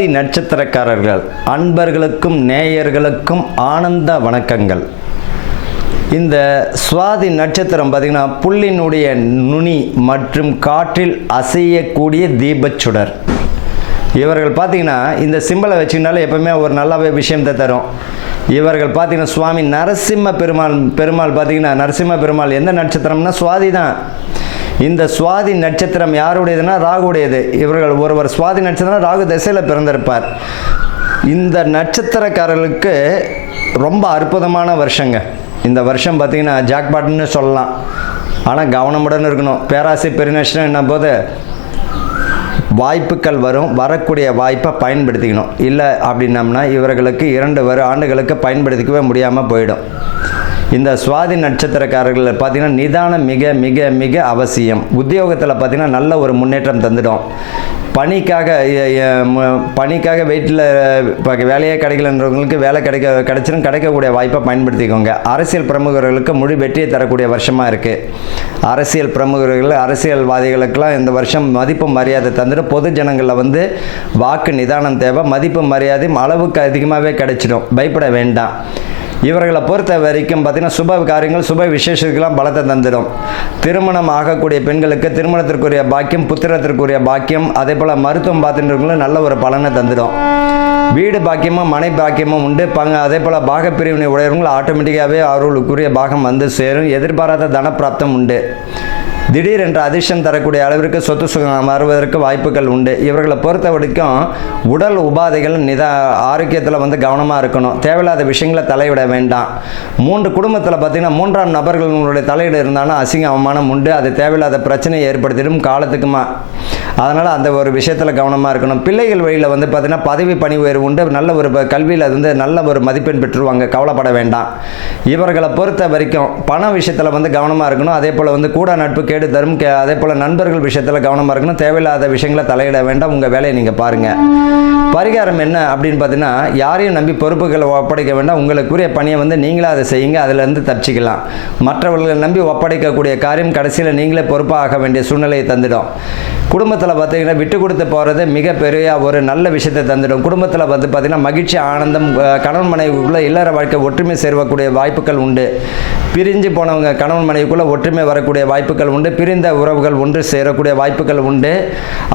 சுவாதி நட்சத்திரக்காரர்கள் அன்பர்களுக்கும் நேயர்களுக்கும் ஆனந்த வணக்கங்கள். இந்த சுவாதி நட்சத்திரம் பார்த்திங்கன்னா புல்லினுடைய நுனி மற்றும் காற்றில் அசையக்கூடிய தீபச்சுடர். இவர்கள் பார்த்தீங்கன்னா இந்த சிம்பலை வச்சுக்கினாலே எப்பவுமே ஒரு நல்ல விஷயத்தை தரும். இவர்கள் பார்த்தீங்கன்னா சுவாமி நரசிம்ம பெருமாள் பெருமாள் பார்த்தீங்கன்னா நரசிம்ம பெருமாள் எந்த நட்சத்திரம்னா சுவாதி தான். இந்த சுவாதி நட்சத்திரம் யாருடையதுன்னா ராகுடையது. இவர்கள் ஒருவர் சுவாதி நட்சத்திரம் ராகு திசையில் பிறந்திருப்பார். இந்த நட்சத்திரக்காரர்களுக்கு ரொம்ப அற்புதமான வருஷங்க. இந்த வருஷம் பார்த்தீங்கன்னா ஜாக்பாட்னு சொல்லலாம். ஆனால் கவனமுடன் இருக்கணும். பேராசை பெருநஷ்டம் என்ன போது? வாய்ப்புகள் வரும். வரக்கூடிய வாய்ப்பை பயன்படுத்திக்கணும். இல்லை அப்படின்னம்னா இவர்களுக்கு இரண்டு வரும் ஆண்டுகளுக்கு பயன்படுத்திக்கவே முடியாமல் போயிடும். இந்த சுவாதி நட்சத்திரக்காரர்கள் பார்த்தீங்கன்னா நிதானம் மிக மிக மிக அவசியம். உத்தியோகத்தில் பார்த்தீங்கன்னா நல்ல ஒரு முன்னேற்றம் தந்துடும். பணிக்காக பணிக்காக வெயிட்டில் இப்போ வேலையே கிடைக்கலன்றவங்களுக்கு வேலை கிடைக்க கிடைச்சிடும் கிடைக்கக்கூடிய வாய்ப்பை பயன்படுத்திக்கோங்க. அரசியல் பிரமுகர்களுக்கு முழு வெற்றியை தரக்கூடிய வருஷமாக இருக்குது அரசியல் பிரமுகர்கள் அரசியல்வாதிகளுக்கெல்லாம் இந்த வருஷம் மதிப்பு மரியாதை தந்துடும். பொது ஜனங்களில் வந்து வாக்கு நிதானம் தேவை. மதிப்பு மரியாதையும் அளவுக்கு அதிகமாகவே கிடைச்சிடும். பயப்பட வேண்டாம். இவர்களை பொறுத்த வரைக்கும் பார்த்தீங்கன்னா சுப காரியங்கள் சுப விசேஷத்துக்கெல்லாம் பலத்தை தந்துடும். திருமணம் ஆகக்கூடிய பெண்களுக்கு திருமணத்திற்குரிய பாக்கியம் புத்திரத்திற்குரிய பாக்கியம் அதே போல் மருத்துவம் பார்த்துட்டு நல்ல ஒரு பலனை தந்துடும். வீடு பாக்கியமும் மனை பாக்கியமும் உண்டு. பங்கு அதே போல் பாகப்பிரிவினை உடையவர்கள் ஆட்டோமேட்டிக்காகவே அவர்களுக்குரிய பாகம் வந்து சேரும். எதிர்பாராத தனப்பிராப்தம் உண்டு. திடீரென்று அதிர்ஷ்டம் தரக்கூடிய அளவிற்கு சொத்து சுகம் வருவதற்கு வாய்ப்புகள் உண்டு. இவர்களை பொறுத்த வரைக்கும் உடல் உபாதைகள் நிதா ஆரோக்கியத்தில் வந்து கவனமாக இருக்கணும். தேவையில்லாத விஷயங்களை தலையிட வேண்டாம். மூன்று குடும்பத்தில் பார்த்தீங்கன்னா மூன்றாம் நபர்களுடைய தலையீடு இருந்தாலும் அசிங்க அவமானம் உண்டு. அது தேவையில்லாத பிரச்சனையை ஏற்படுத்திடும் காலத்துக்குமா. அதனால் அந்த ஒரு விஷயத்தில் கவனமாக இருக்கணும். பிள்ளைகள் வழியில் வந்து பார்த்தீங்கன்னா பதவி பணி உயர்வு உண்டு. நல்ல ஒரு ப- கல்வியில் வந்து நல்ல ஒரு மதிப்பெண் பெற்றுருவாங்க. கவலைப்பட வேண்டாம். இவர்களை பொறுத்த வரைக்கும் பண விஷயத்தில் வந்து கவனமாக இருக்கணும். அதே போல் வந்து கூட நட்பு கேடு தரும். கே- அதே போல் நண்பர்கள் விஷயத்தில் கவனமாக இருக்கணும். தேவையில்லாத விஷயங்களை தலையிட வேண்டாம். உங்கள் வேலையை நீங்கள் பாருங்கள் பரிகாரம் என்ன அப்படின்னு பார்த்தீங்கன்னா யாரையும் நம்பி பொறுப்புகளை ஒப்படைக்க வேண்டாம். உங்களுக்குரிய பணியை வந்து நீங்களே அதை செய்யுங்க. அதிலிருந்து தப்பிச்சிக்கலாம். மற்றவர்களை நம்பி ஒப்படைக்கக்கூடிய காரியம் கடைசியில் நீங்களே பொறுப்பாக ஆக வேண்டிய சூழ்நிலையை தந்துடும். குடும்பத்தில் பார்த்தீங்கன்னா விட்டு கொடுத்து போகிறது மிகப்பெரிய ஒரு நல்ல விஷயத்தை தந்துடும். குடும்பத்தில் வந்து பார்த்தீங்கன்னா மகிழ்ச்சி ஆனந்தம் கணவன் மனைவிக்குள்ளே இல்லற வாழ்க்கை ஒற்றுமை சேர்வக்கூடிய வாய்ப்புகள் உண்டு. பிரிஞ்சு போனவங்க கணவன் மனைவிக்குள்ளே ஒற்றுமை வரக்கூடிய வாய்ப்புகள் உண்டு. பிரிந்த உறவுகள் ஒன்று சேரக்கூடிய வாய்ப்புகள் உண்டு.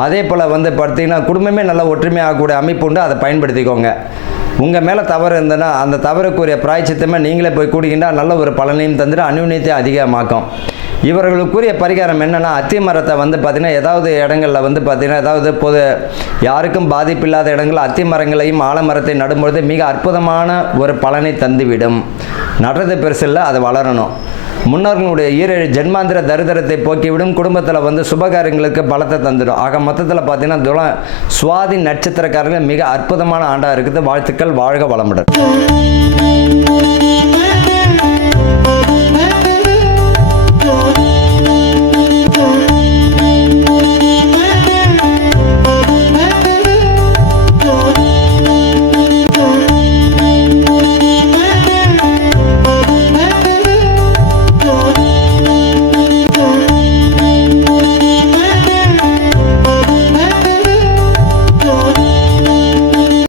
அதே போல் வந்து பார்த்தீங்கன்னா குடும்பமே நல்ல ஒற்றுமையாகக்கூடிய அமைப்பு உண்டு. அதை பயன்படுத்திக்கோங்க. உங்கள் மேலே தவறு இருந்ததுன்னா அந்த தவறுக்குரிய பிராய்ச்சித்தமே நீங்களே போய் கூடிக்கிட்டா நல்ல ஒரு பலனையும் தந்துட்டு அந்யுன்யத்தை அதிகமாக்கும். இவர்களுக்குரிய பரிகாரம் என்னென்னா அத்தி மரத்தை வந்து பார்த்திங்கன்னா ஏதாவது இடங்களில் வந்து பார்த்திங்கன்னா ஏதாவது பொது யாருக்கும் பாதிப்பில்லாத இடங்களில் அத்தி மரங்களையும் ஆலமரத்தை நடும்பொழுது மிக அற்புதமான ஒரு பலனை தந்துவிடும். நடுறது பெருசில்ல அது வளரணும். முன்னோர்களுடைய ஈரேழு ஜென்மாந்திர தரித்திரத்தை போக்கிவிடும். குடும்பத்தில் வந்து சுபகாரியங்களுக்கு பலத்தை தந்துடும். ஆக மொத்தத்தில் பார்த்தீங்கன்னா துல சுவாதி நட்சத்திரக்காரர்கள் மிக அற்புதமான ஆண்டாக இருக்குது. வாழ்த்துக்கள் வாழ்க வளமுடன்.